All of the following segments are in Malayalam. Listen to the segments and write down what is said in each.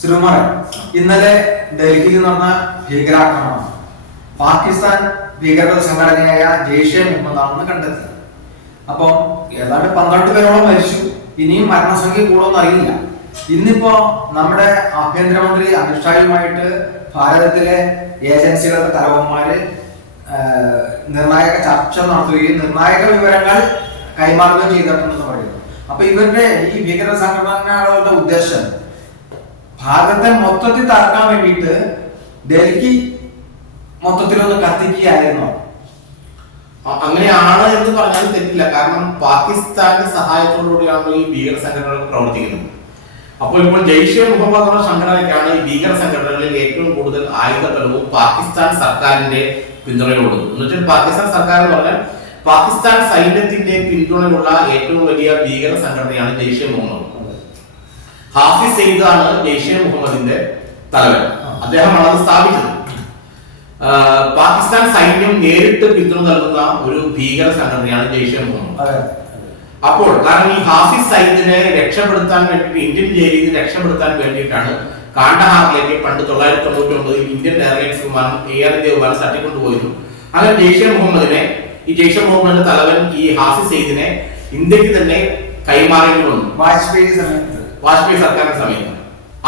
ശ്രീകുമാരൻ, ഇന്നലെ ഡൽഹിയിൽ നടന്ന ഭീകരാക്രമണം പാകിസ്ഥാൻ ഭീകരവാദ സംഘടനയായ ജെയ്ഷെ മുഹമ്മദ് ആണെന്ന് കണ്ടെത്തി. അപ്പം ഏതാണ്ട് 12 പേരോളം മരിച്ചു. ഇനിയും മരണസംഖ്യ കൂടുമെന്ന് അറിയില്ല. ഇന്നിപ്പോ നമ്മുടെ ആഭ്യന്തരമന്ത്രി അമിത്ഷായുമായിട്ട് ഭാരതത്തിലെ ഏജൻസികളുടെ തലവന്മാര് നിർണായക ചർച്ച നടത്തുകയും നിർണായക വിവരങ്ങൾ കൈമാറുകയും ചെയ്തിട്ടുണ്ടെന്ന് പറയുന്നു. അപ്പൊ ഇവരുടെ ഈ ഭീകര സംഘടനകളുടെ ഉദ്ദേശം ഭാരതത്തെ മൊത്തത്തിൽ തകർക്കാൻ വേണ്ടിയിട്ട് ഡൽഹി മൊത്തത്തിലൊന്ന് കത്തിക്കുകയായിരുന്നു. അങ്ങനെയാണ് എന്ന് പറഞ്ഞാൽ തെറ്റില്ല. കാരണം പാകിസ്ഥാന്റെ സഹായത്തോടുകൂടിയാണ് ഈ ഭീകര സംഘടനകൾ പ്രവർത്തിക്കുന്നത്. അപ്പോൾ ഇപ്പോൾ ജെയ്ഷെ മുഹമ്മദ് എന്ന സംഘടനയ്ക്കാണ് ഈ ഭീകര സംഘടനകളിൽ ഏറ്റവും കൂടുതൽ ആയുധബലവും പാകിസ്ഥാൻ സർക്കാരിന്റെ പിന്തുണയുള്ളത്. എന്നുവെച്ചാൽ പാകിസ്ഥാൻ സർക്കാർ എന്ന് പറഞ്ഞാൽ പാകിസ്ഥാൻ സൈന്യത്തിന്റെ പിന്തുണയുള്ള ഏറ്റവും വലിയ ഭീകര സംഘടനയാണ് ജെയ്ഷെ മുഹമ്മദ്. ഹാഫിസ് സയ്യിദ് ആണ് ജെയ്ഷെ മുഹമ്മദിന്റെ തലവൻ. അദ്ദേഹമാണ് അത് സ്ഥാപിച്ചത്. പാകിസ്ഥാൻ സൈന്യം നേരിട്ട് പിന്തുണ നൽകുന്ന ഒരു ഭീകര സംഘടനയാണ് ജെയ്ഷെ മുഹമ്മദ്. അപ്പോൾ കാരണം ഈ ഹാഫിസ് സയ്യിദിനെ രക്ഷപ്പെടുത്താൻ വേണ്ടിയിട്ട് ഇന്ത്യൻ ജയിലിൽ നിന്ന് രക്ഷപ്പെടുത്താൻ വേണ്ടിയിട്ടാണ് കാണ്ഡഹാറിലേക്ക് പണ്ട് 1999 ഇന്ത്യൻ എയർലൈൻസ് വിമാനം എയർ ഇന്ത്യ വിമാനം തട്ടിക്കൊണ്ടുപോയിരുന്നു. അങ്ങനെ ജെയ്ഷെ മുഹമ്മദിന്റെ തലവൻ ഈ ഹാഫിസ് സയ്യിദിനെ ഇന്ത്യക്ക് തന്നെ കൈമാറേണ്ടി വന്നു വാജ്പേയി സർക്കാരിന്റെ സമയത്ത്.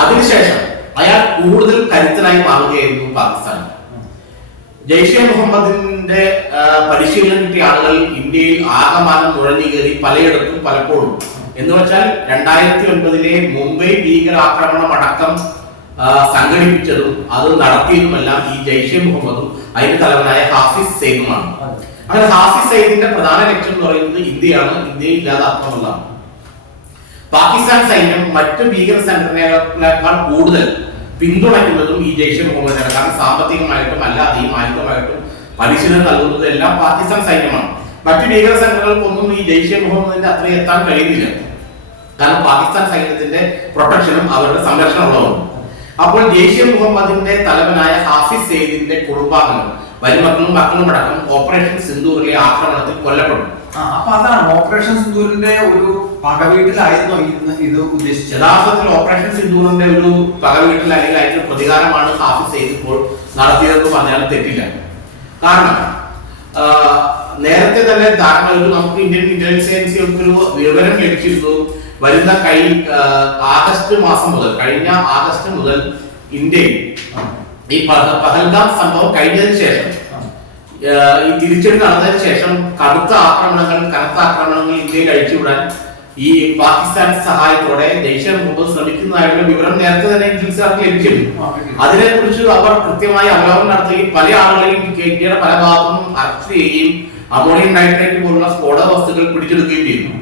അതിനുശേഷം അയാൾ കൂടുതൽ കരുത്തനായി മാറുകയായിരുന്നു പാകിസ്ഥാൻ. ജെയ്ഷെ മുഹമ്മദിന്റെ പരിശീലനം കിട്ടിയ ആളുകൾ ഇന്ത്യയിൽ ആകമാനം നുഴഞ്ഞു കയറി പലയിടത്തും പലപ്പോഴും എന്ന് വെച്ചാൽ 2009 മുംബൈ ഭീകരാക്രമണം അടക്കം സംഘടിപ്പിച്ചതും അത് നടത്തിയതുമെല്ലാം ഈ ജെയ്ഷെ മുഹമ്മദും അതിന്റെ തലവനായ ഹാഫിസ് സയ്യിദുമാണ്. അങ്ങനെ ഹാഫിസ് സയ്യിദിന്റെ പ്രധാന ലക്ഷ്യം എന്ന് പറയുന്നത് ഇന്ത്യയാണ്. ഇന്ത്യയെ ഇല്ലാതാക്കാനുള്ളതാണ്. പാകിസ്ഥാൻ സൈന്യം മറ്റു ഭീകര സംഘടനകളെക്കാൾ കൂടുതൽ പിന്തുണയ്ക്കുന്നതും ഈ ജെയ്ഷെ മുഹമ്മദിനാണ്. കാരണം സാമ്പത്തികമായിട്ടും അല്ലാതെയും ആയുധമായിട്ടും പരിശീലനം നൽകുന്നത് എല്ലാം പാകിസ്ഥാൻ സൈന്യമാണ്. മറ്റു ഭീകര സംഘടനകൾക്കൊന്നും ഈ ജെയ്ഷെ മുഹമ്മദിന്റെ അത്രയും എത്താൻ കഴിയുന്നില്ല. കാരണം പാകിസ്ഥാൻ സൈന്യത്തിന്റെ പ്രൊട്ടക്ഷനും അവരുടെ സംരക്ഷണമുള്ളതും. അപ്പോൾ ജെയ്ഷെ മുഹമ്മദിന്റെ തലവനായ ഹാഫിസ് സയ്യിദിന്റെ കുടുംബാംഗങ്ങൾ മരുമക്കളും മക്കളും അടക്കം ഓപ്പറേഷൻ സിന്ദൂറിലെ ആക്രമണത്തിൽ കൊല്ലപ്പെട്ടു. അപ്പൊ അതാണ് ഓപ്പറേഷൻ സിന്ദൂറിന്റെ ഒരു പകവീട്ടിലായിരുന്നു ഇത് ഉദ്ദേശിച്ചത്. യഥാർത്ഥത്തിൽ ഓപ്പറേഷൻ സിന്ദൂറിന്റെ ഒരു പകവീട്ടിൽ അല്ലെങ്കിൽ അതിന്റെ പ്രതികാരമാണ് ഹാഫിസ് സയ്യിദ് ഇപ്പോൾ നടത്തിയതെന്ന് പറഞ്ഞാൽ തെറ്റില്ല. കാരണം നേരത്തെ തന്നെ നമുക്ക് ഇന്ത്യൻ ഇന്റലിജൻസ് ഏജൻസികൾക്ക് ഒരു വിവരം ലഭിച്ചിരുന്നു. വരുന്ന ആഗസ്റ്റ് മാസം മുതൽ കഴിഞ്ഞ ആഗസ്റ്റ് മുതൽ ഇന്ത്യയിൽ ഈ പഹൽഗാം സംഭവം കഴിഞ്ഞതിന് ശേഷം ഈ തിരിച്ചടി നടന്നതിന് ശേഷം കനത്ത ആക്രമണങ്ങൾ ഇന്ത്യയിൽ അഴിച്ചുവിടാൻ ഈ പാകിസ്ഥാൻ സഹായത്തോടെ ജെയ്ഷെ മുഹമ്മദ് ശ്രമിക്കുന്നതായുള്ള വിവരം നേരത്തെ തന്നെ ഇന്ത്യക്കാർക്ക് ലഭിച്ചിരുന്നു. അതിനെ കുറിച്ച് അവർ കൃത്യമായി അവലോകനം നടത്തുകയും പല ആളുകളെയും ഇന്ത്യയുടെ പല ഭാഗത്തും അറസ്റ്റ് ചെയ്യുകയും അമോണിയം നൈട്രേറ്റ് പോലുള്ള സ്ഫോടക വസ്തുക്കൾ പിടിച്ചെടുക്കുകയും ചെയ്യുന്നു.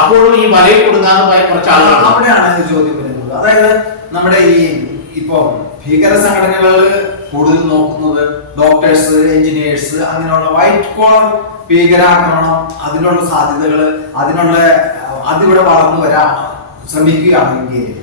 അപ്പോഴും ഈ വലയിൽ കൊടുക്കാതെ പോയ കുറച്ച് ആളുകൾ അവിടെയാണ് ചോദ്യം വരുന്നത്. അതായത് നമ്മുടെ ഇപ്പോ ഭീകര സംഘടനകൾ കൂടുതൽ നോക്കുന്നത് ഡോക്ടേഴ്സ്, എഞ്ചിനീയേഴ്സ്, അങ്ങനെയുള്ള വൈറ്റ് കോളർ ഭീകരാക്രമണം, അതിനുള്ള സാധ്യതകൾ, അതിവിടെ വളർന്നു വരാൻ ശ്രമിക്കുകയാണ് ഇന്ത്യയിൽ.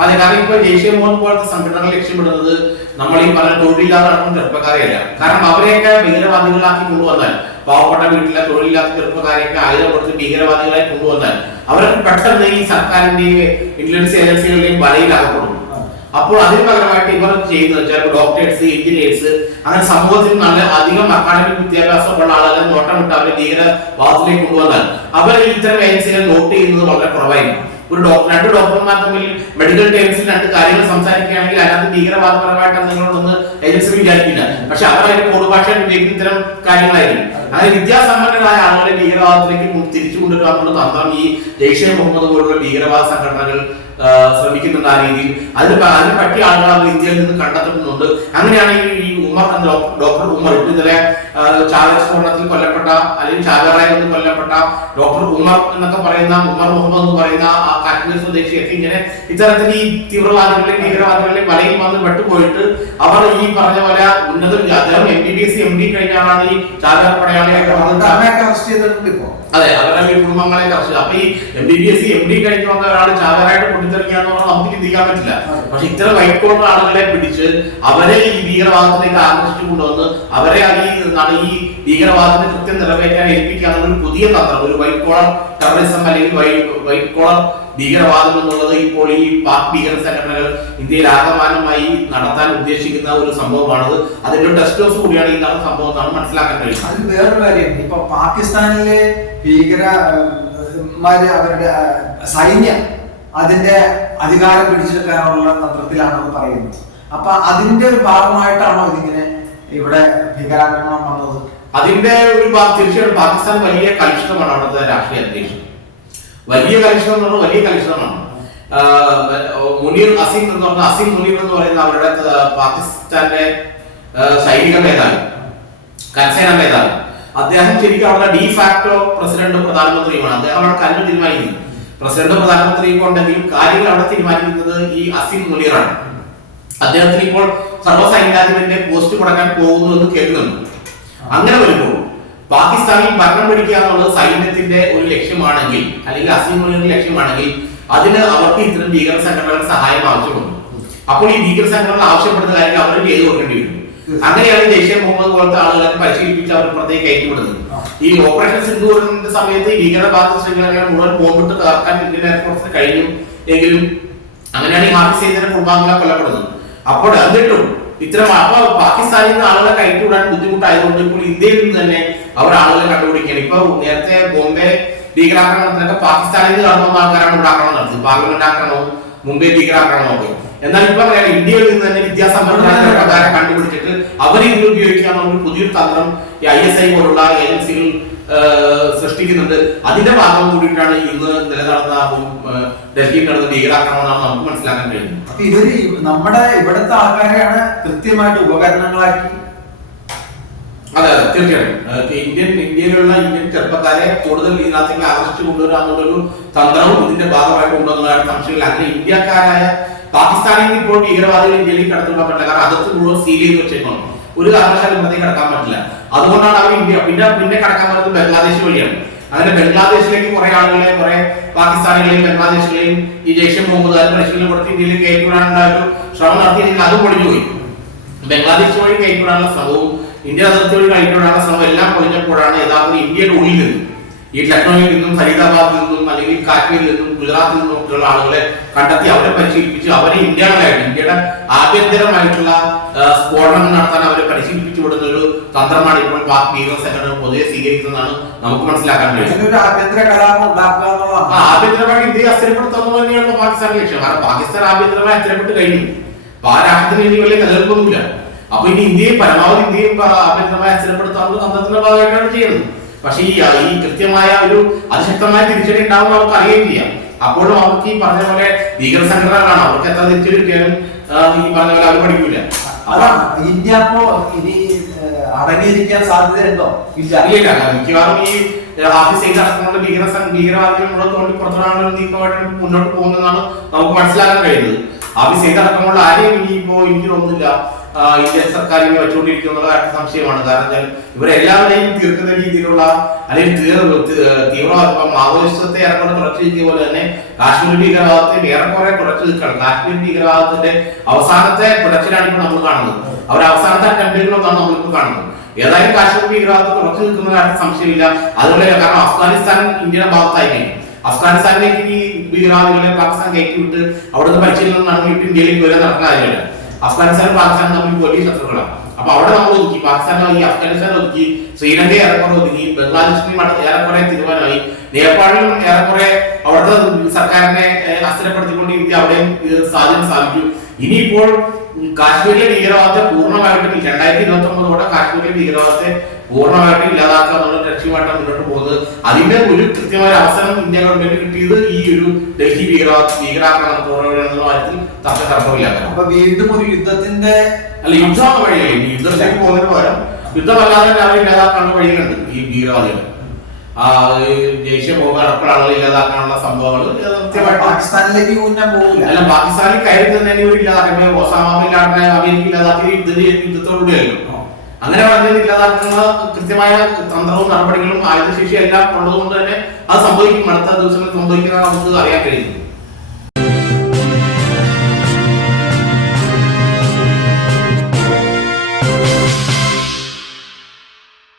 അതെ, കാരണം ഇപ്പൊ ജെയ്ഷെ മുഹമ്മദ് പോലത്തെ സംഘടനകൾ ലക്ഷ്യമിടുന്നത് നമ്മൾ ഈ പറഞ്ഞ തൊഴിലില്ലാതെ നടക്കുന്ന ചെറുപ്പക്കാരെയല്ല. കാരണം അവരെയൊക്കെ ഭീകരവാദികളാക്കി കൊണ്ടുവന്നാൽ, പാവപ്പെട്ട വീട്ടിലെ തൊഴിലില്ലാത്ത ചെറുപ്പക്കാരെയൊക്കെ ആയുധം കൊടുത്ത് ഭീകരവാദികളായി കൊണ്ടുവന്നാൽ അവർക്ക് പെട്ടെന്ന് ഈ സർക്കാരിന്റെയും ഇന്റലിജൻസ് ഏജൻസികളുടെയും വലയിലാകപ്പെടും. അപ്പോൾ അതിന് പകരമായിട്ട് ഇവർ ചെയ്യുന്നത് ചിലപ്പോൾ ഡോക്ടേഴ്സ്, എഞ്ചിനീയേഴ്സ്, അങ്ങനെ സമൂഹത്തിൽ നല്ല അധികം അക്കാഡമിക് വിദ്യാഭ്യാസമുള്ള ആളുകളെ നോട്ടമിട്ട് അവരെ ഭീകരവാദത്തിലേക്ക് കൊണ്ടുവന്നാൽ അവർ ഇത്തരം ഏജൻസികൾ നോട്ട് ചെയ്യുന്നത് വളരെ കുറവായിരിക്കും. രണ്ട് ഡോക്ടർമാർ തമ്മിൽ മെഡിക്കൽ ടേംസിൽ 2 കാര്യങ്ങൾ സംസാരിക്കുകയാണെങ്കിൽ അതിനകത്ത് ഭീകരവാദപരമായിട്ട് എന്തെങ്കിലുണ്ടെന്ന് ഏജൻസി വിചാരിക്കില്ല. പക്ഷെ അവർ അതിന്റെ പൊതുഭാഷയിൽ ഉപയോഗിക്കുന്ന ഇത്തരം കാര്യങ്ങളായിരിക്കും. അതായത് വിദ്യാസമ്പന്നരായ ആളുകളെ ഭീകരവാദത്തിലേക്ക് തിരിച്ചു കൊണ്ടുവരാനുള്ള തന്ത്രം ഈ ജെയ്ഷെ മുഹമ്മദ് പോലുള്ള ഭീകരവാദ സംഘടനകൾ ശ്രമിക്കുന്നുണ്ട്. ആ രീതിയിൽ അതിന് പറ്റിയ ആളുകൾ അവർ ഇന്ത്യയിൽ നിന്ന് കണ്ടെത്തുന്നുണ്ട്. അങ്ങനെയാണ് ഈ ഉമർ എന്ന ഡോക്ടർ ഉമർ ഇന്നലെ ചാവേർ സ്ഫോടനത്തിൽ കൊല്ലപ്പെട്ട അല്ലെങ്കിൽ ചാവേറായി കൊല്ലപ്പെട്ട ഡോക്ടർ ഉമർ എന്നൊക്കെ പറയുന്ന ഉമർ മുഹമ്മദ് എന്ന് പറയുന്ന ആ കാശ്മീർ സ്വദേശിയൊക്കെ ഇങ്ങനെ ഇത്തരത്തിൽ ഈ തീവ്രവാദികളെ ഭീകരവാദികളെ വലയിൽ വന്ന് പെട്ടുപോയിട്ട് അവർ ഈ പറഞ്ഞ പോലെ ഉന്നത അദ്ദേഹം MBBS MD കഴിഞ്ഞാണ് ഈ ചാവേർ പടയാളിയൊക്കെ അറസ്റ്റ് ചെയ്തിട്ടുണ്ട് ഇപ്പോ. അതെ, അവരുടെ കുടുംബങ്ങളെ കർഷക. അപ്പൊ ഈ MBBS MD കഴിഞ്ഞ് വന്ന ഒരാൾ ചാവേറായിട്ട് പൊട്ടിത്തെറിക്കാന്ന് പറഞ്ഞാൽ നമുക്ക് ചിന്തിക്കാൻ പറ്റില്ല. പക്ഷെ ഇത്തരം വൈറ്റ് കോളർ ആളുകളെ പിടിച്ച് അവരെ ഈ ഭീകരവാദത്തിലേക്ക് ആകർഷിച്ചു കൊണ്ടുവന്ന് അവരെ ഈ ഭീകരവാദത്തിന് കൃത്യം നിറവേറ്റാൻ ഏൽപ്പിക്കുക എന്നുള്ള ഒരു പുതിയ തന്ത്രം, ഒരു വൈറ്റ് കോളർ ടെററിസം അല്ലെങ്കിൽ വൈറ്റ് കോളർ ഭീകരവാദം എന്നുള്ളത് ഇപ്പോൾ ഈ പാക് ഭീകര സംഘടനകൾ ഇന്ത്യയിൽ ആകമാനമായി നടത്താൻ ഉദ്ദേശിക്കുന്ന ഒരു സംഭവമാണത്. അതിന്റെ ടെസ്റ്റ് ഡോസ് കൂടിയാണ് ഈ സംഭവം എന്നാണ് മനസ്സിലാക്കാൻ കഴിയുന്നത്. അതിൽ വേറൊരു കാര്യം, ഇപ്പൊ പാകിസ്ഥാനിലെ ഭീകരന്മാര് അവരുടെ സൈന്യം അതിന്റെ അധികാരം പിടിച്ചെടുക്കാനുള്ള തന്ത്രത്തിലാണെന്ന് പറയുന്നത്. അപ്പൊ അതിന്റെ ഒരു ഭാഗമായിട്ടാണോ ഇതിങ്ങനെ ഇവിടെ ഭീകരാക്രമണം വന്നത്? അതിന്റെ ഒരു ഭാഗം തീർച്ചയായിട്ടും പാകിസ്ഥാൻ വലിയ കലുഷിതമാണ്. അവിടുത്തെ രാഷ്ട്രീയ അന്തരീക്ഷം വലിയ കലുഷിതം എന്ന് പറഞ്ഞാൽ വലിയ കലുഷിതമാണ്. മുനീർ അസീം എന്ന് പറഞ്ഞ അസീം മുനീർ എന്ന് പറയുന്ന അവരുടെ പാകിസ്ഥാന്റെ സൈനിക മേധാവി, കരസേന മേധാവി, അദ്ദേഹം ശരിക്കും അവിടെ ഡി ഫാക്ടോ പ്രസിഡന്റും പ്രധാനമന്ത്രിയുമാണ്. അദ്ദേഹം അവിടെ കല്ല് തീരുമാനിക്കുന്നത്. പ്രസിഡന്റ് പ്രധാനമന്ത്രി ഉണ്ടെങ്കിലും കാര്യങ്ങൾ അവിടെ തീരുമാനിക്കുന്നത് ഈ അസീം മുനീറാണ്. അദ്ദേഹത്തിന് ഇപ്പോൾ സർവ്വസൈന്യാധിപന്റെ പോസ്റ്റ് കൊടുക്കാൻ പോകുന്നു എന്ന് കേൾക്കുന്നുണ്ട്. അങ്ങനെ വരുമ്പോൾ പാകിസ്ഥാനിൽ ഭരണം പിടിക്കുക എന്നുള്ളത് സൈന്യത്തിന്റെ ഒരു ലക്ഷ്യമാണെങ്കിൽ, അല്ലെങ്കിൽ അസീം മുനീറിന്റെ ലക്ഷ്യമാണെങ്കിൽ, അതിന് അവർക്ക് ഇത്തരം ഭീകര സംഘടനകളുടെ സഹായം ആവശ്യമുണ്ട്. അപ്പോൾ ഈ ഭീകര സംഘടനകൾ ആവശ്യപ്പെടുന്ന കാര്യങ്ങൾ അവർ ചെയ്തു കൊടുക്കേണ്ടി വരും. അങ്ങനെയാണ് ജയ്ഷെ മുഹമ്മദ് പോലത്തെ ആളുകളെ പരിശീലിപ്പിച്ച് അവർ പുറത്തേക്ക് കയറ്റിവിടുന്നത്. ഈ ഓപ്പറേഷൻ സിന്ദൂറിന്റെ സമയത്ത് ഭീകരവാദ ശൃംഖലകളെ മുഴുവൻ ബോംബിട്ട് തകർക്കാൻ ഇന്ത്യൻ എയർഫോഴ്സിന് കഴിഞ്ഞു എങ്കിലും അങ്ങനെയാണ് ഈ ഹാഫിസ് സയ്യിദിന്റെ കുടുംബാംഗങ്ങളെ കൊല്ലപ്പെടുന്നത്. അപ്പോൾ എന്നിട്ടും ഇത്തരം പാകിസ്ഥാനിൽ നിന്ന് ആളുകളെ കയറ്റിവിടാൻ ബുദ്ധിമുട്ടായതുകൊണ്ട് ഇപ്പോൾ ഇന്ത്യയിൽ നിന്ന് തന്നെ അവർ ആളുകളെ കണ്ടുപിടിക്കുകയാണ്. ഇപ്പൊ നേരത്തെ ബോംബെ ഭീകരാക്രമണത്തിനൊക്കെ പാകിസ്ഥാനിൽ നിന്ന് കടന്നു വന്ന ആൾക്കാരാണ് ഇവിടെ ആക്രമണം നടത്തിയത്. പാർലമെന്റ് ആക്രമണവും മുംബൈ ഭീകരാക്രമണവും ഒക്കെ. എന്നാൽ ഇപ്പൊ പറയാം, ഇന്ത്യയിൽ നിന്ന് തന്നെ വിദ്യാസമ്പന്നരായ ചെറുപ്പക്കാരെ കണ്ടുപിടിച്ചിട്ട് അവർ ഇതിൽ ഉപയോഗിക്കാനുള്ള ഒരു പുതിയൊരു തന്ത്രം ഈ ISI പോലുള്ള ഏജൻസികൾ സൃഷ്ടിക്കുന്നുണ്ട്. അതിന്റെ ഭാഗം കൂടിയിട്ടാണ് ഇന്ന് നിലനിർന്ന ഡൽഹിയിൽ നടന്ന ഭീകരാക്രമണം നമുക്ക് മനസ്സിലാക്കാൻ കഴിയുന്നത്. അപ്പൊ ഇവര് നമ്മുടെ ഇവിടുത്തെ ആൾക്കാരെയാണ് കൃത്യമായിട്ട് ഉപകരണങ്ങളാക്കി. അതെ അതെ, തീർച്ചയായും ഇന്ത്യയിലുള്ള ഇന്ത്യൻ ചെറുപ്പക്കാരെ കൂടുതൽ ഇതിനകത്തേക്ക് ആകർഷിച്ചു കൊണ്ടുവരാന്നുള്ളൊരു തന്ത്രവും ഇതിന്റെ ഭാഗമായിട്ട് കൊണ്ടുവന്നതാണ് സംശയമില്ല. അങ്ങനെ ഇന്ത്യക്കാരായ പാകിസ്ഥാനിൽ ഇപ്പോൾ ഭീകരവാദികൾ ഇന്ത്യയിലേക്ക് കടത്തിവിടാൻ പറ്റില്ല. കാരണം അകത്ത് മുഴുവൻ സീൽ ചെയ്ത് വെച്ചേക്കണം. ഒരു കാരണവശാലും ഇന്നത്തേക്ക് കടക്കാൻ പറ്റില്ല. അതുകൊണ്ടാണ് അവർ ഇന്ത്യ പിന്നെ കടക്കാൻ പറ്റുന്നത് ബംഗ്ലാദേശ് വഴിയാണ്. അങ്ങനെ ബംഗ്ലാദേശിലേക്ക് കുറെ ആളുകളെ, കുറെ പാകിസ്ഥാനികളെയും ബംഗ്ലാദേശികളെയും ഈ ജയ്ഷെ മുഹമ്മദ് പരിശീലനം കൊടുത്ത് ഇന്ത്യയിലേക്ക് കയറ്റിവിടാനുള്ള ഒരു ശ്രമം നടത്തിയെങ്കിൽ അത് പൊളിഞ്ഞുപോയി. ബംഗ്ലാദേശ് വഴി കയറ്റിവിടാനുള്ള ശ്രമവും ഇന്ത്യ അതിർത്തി വഴി കയറ്റിവിടാനുള്ള ശ്രമം എല്ലാം പൊളിഞ്ഞപ്പോഴാണ് യഥാർത്ഥത്തിൽ ഇന്ത്യയുടെ ഉള്ളിൽ നിന്ന്, ഈ ലക്നൌവിൽ നിന്നും ഫരീദാബാദിൽ നിന്നും അല്ലെങ്കിൽ കാശ്മീരിൽ നിന്നും ഗുജറാത്തിൽ നിന്നും ഒക്കെയുള്ള ആളുകളെ കണ്ടെത്തി അവരെ പരിശീലിപ്പിച്ച് അവരെ ഇന്ത്യയുടെ ആഭ്യന്തരമായിട്ടുള്ള സ്ഫോടനങ്ങൾ നടത്താൻ അവരെ പരിശീലിപ്പിച്ചു വിടുന്ന ഒരു തന്ത്രമാണ് ഇപ്പോൾ പാക് ഭീകര സംഘടന പൊതുവെ സ്വീകരിക്കുന്നതാണ് നമുക്ക് മനസ്സിലാക്കാൻ കഴിയും. ആഭ്യന്തരമായിട്ട് ഇന്ത്യയെ അസ്ഥിരപ്പെടുത്തുന്നത് തന്നെയാണ് പാകിസ്ഥാൻ ലക്ഷ്യം. കാരണം പാകിസ്ഥാൻ ആഭ്യന്തരമായി അസ്ഥിരപ്പെട്ട് കഴിഞ്ഞു. അപ്പൊ ആ രാഷ്ട്രത്തിന് ഇനി വലിയ നിലനിൽപ്പൊന്നുമില്ല. അപ്പൊ ഇനി ഇന്ത്യയെ പരമാവധി ആഭ്യന്തരമായി അസ്ഥിരപ്പെടുത്താനുള്ള തന്ത്രത്തിന്റെ ഭാഗമായിട്ടാണ് ചെയ്യുന്നത്. പക്ഷേ ഈ കൃത്യമായ ഒരു അതിശക്തമായ തിരിച്ചടി ഉണ്ടാവുന്ന അവർക്ക് അറിയുകയും ചെയ്യാം. അപ്പോഴും അവർക്ക് ഈ പറഞ്ഞ പോലെ ഭീകര സംഘടനകളാണ്, അവർക്ക് എത്ര തിരിച്ചടി കിട്ടിയാലും ഈ പറഞ്ഞ പോലെ അവർ പഠിക്കൂല. ഇന്ത്യ അപ്പോ ഇനി അടങ്ങിയിരിക്കാൻ സാധ്യതയുണ്ടോ? ഇല്ല. മിക്കവാറും ഈ ഹാഫിസ് സയ്യിദ് അടക്കമുള്ള ഭീകരവാദികൾ മുഴുവൻ പുറത്തുള്ള നീക്കമായിട്ട് മുന്നോട്ട് പോകുന്നതാണ് നമുക്ക് മനസ്സിലാക്കാൻ കഴിയുന്നത്. ഹാഫിസ് സയ്യിദ് അടക്കമുള്ള ആരെയും ഇനിയിപ്പോ എനിക്ക് തോന്നുന്നില്ല ഇന്ത്യൻ സർക്കാർ ഇനി വെച്ചുകൊണ്ടിരിക്കുന്ന സംശയമാണ്. കാരണം ഇവരെല്ലാവരെയും തീർക്കുന്ന രീതിയിലുള്ള അല്ലെങ്കിൽ മാവോയിസത്തെ ഏറെക്കുറെ തുറച്ചു നീക്കിയ പോലെ തന്നെ കാശ്മീർ ഭീകരവാദത്തെ ഏറെക്കുറെ തുറച്ചു നിൽക്കണം. കാശ്മീർ ഭീകരവാദത്തിന്റെ അവസാനത്തെ പിടച്ചിലാണ് ഇപ്പോൾ നമ്മൾ കാണുന്നത്. അവർ അവസാനത്തെ അറ്റംപ്റ്റുകളൊന്നാണ് നമ്മളിപ്പോൾ കാണുന്നത്. ഏതായാലും കാശ്മീർ ഭീകരവാദത്തെ തുറച്ചു നിൽക്കുന്ന കാര്യത്തിൽ സംശയമില്ല. അതുപോലെ കാരണം അഫ്ഗാനിസ്ഥാൻ ഇന്ത്യയുടെ ഭാഗത്തായി കഴിഞ്ഞു. അഫ്ഗാനിസ്ഥാനിലേക്ക് ഈ ഭീകരവാദികളെ പാകിസ്ഥാൻ കയറ്റിവിട്ട് അവിടുന്ന് പരിശീലനം നടത്തിയിട്ട് ഇന്ത്യയിലേക്ക് വരെ നടക്കുന്ന കാര്യമല്ല. അഫ്ഗാനിസ്ഥാനും പാകിസ്ഥാനും തമ്മിൽ വലിയ ശത്രുക്കളാണ്. അപ്പൊ അവിടെ നമ്മൾ ഒതുക്കി, പാകിസ്ഥാൻ ഈ അഫ്ഗാനിസ്ഥാൻ ഒതുക്കി, ശ്രീലങ്കയെ ഏറെക്കുറെ ഒതുക്കി, ബംഗ്ലാദേശിനെയും ഏറെക്കുറെ തീരുമാനമായി, നേപ്പാളിലും ഏറെക്കുറെ അവിടുത്തെ സർക്കാരിനെ അസ്ഥിരപ്പെടുത്തിക്കൊണ്ട് ഇന്ത്യ അവിടെയും സ്വാധീനം സ്ഥാപിച്ചു. ഇനിയിപ്പോൾ കാശ്മീരിലെ ഭീകരവാദത്തെ പൂർണ്ണമായിട്ടും 2029 കാശ്മീരിലെ ഭീകരവാദത്തെ പൂർണ്ണമായിട്ടും ഇല്ലാതാക്കുക എന്നുള്ള ലക്ഷ്യമായിട്ടാണ് മുന്നോട്ട് പോകുന്നത്. അതിന്റെ ഒരു കൃത്യമായ അവസരം ഇന്ത്യ ഗവൺമെന്റ് കിട്ടിയത് ഈ ഒരു ഡൽഹി ഭീകരാക്രമണ കാര്യത്തിൽ തർക്കമില്ല. അപ്പൊ വീണ്ടും ഒരു യുദ്ധത്തിന്റെ യുദ്ധമാണ് വഴിയല്ലേ. യുദ്ധത്തിലേക്ക് പോകുന്നതിന് പകരം യുദ്ധമല്ലാതെ തന്നെ അവരെ ഇല്ലാതാക്കാനുള്ള വഴികളുണ്ട്. ഈ ഭീകരവാദികൾ ജയ്ഷെ മുഹമ്മദ് അടക്കമുള്ള ആളുകൾ ഇല്ലാതാക്കാനുള്ള സംഭവങ്ങൾ പാകിസ്ഥാനിലേക്ക് അല്ല, പാകിസ്ഥാനിൽ കയറി തന്നെ ഇവർ ഇല്ലാതാക്കാൻ ഒസാമ ബിൻ ലാഡനെ അമേരിക്ക ഇല്ലാതാക്കി യുദ്ധത്തോടുകൂടിയല്ലോ. അങ്ങനെ പറഞ്ഞത് ഇല്ലാതാക്കുന്ന കൃത്യമായ തന്ത്രവും നടപടികളും ആയുധശേഷി എല്ലാം ഉള്ളതുകൊണ്ട് തന്നെ അത് സംഭവിക്കും. അടുത്ത ദിവസങ്ങളിൽ സംഭവിക്കുന്നതാണ് നമുക്ക് അറിയാൻ കഴിയുന്നത്.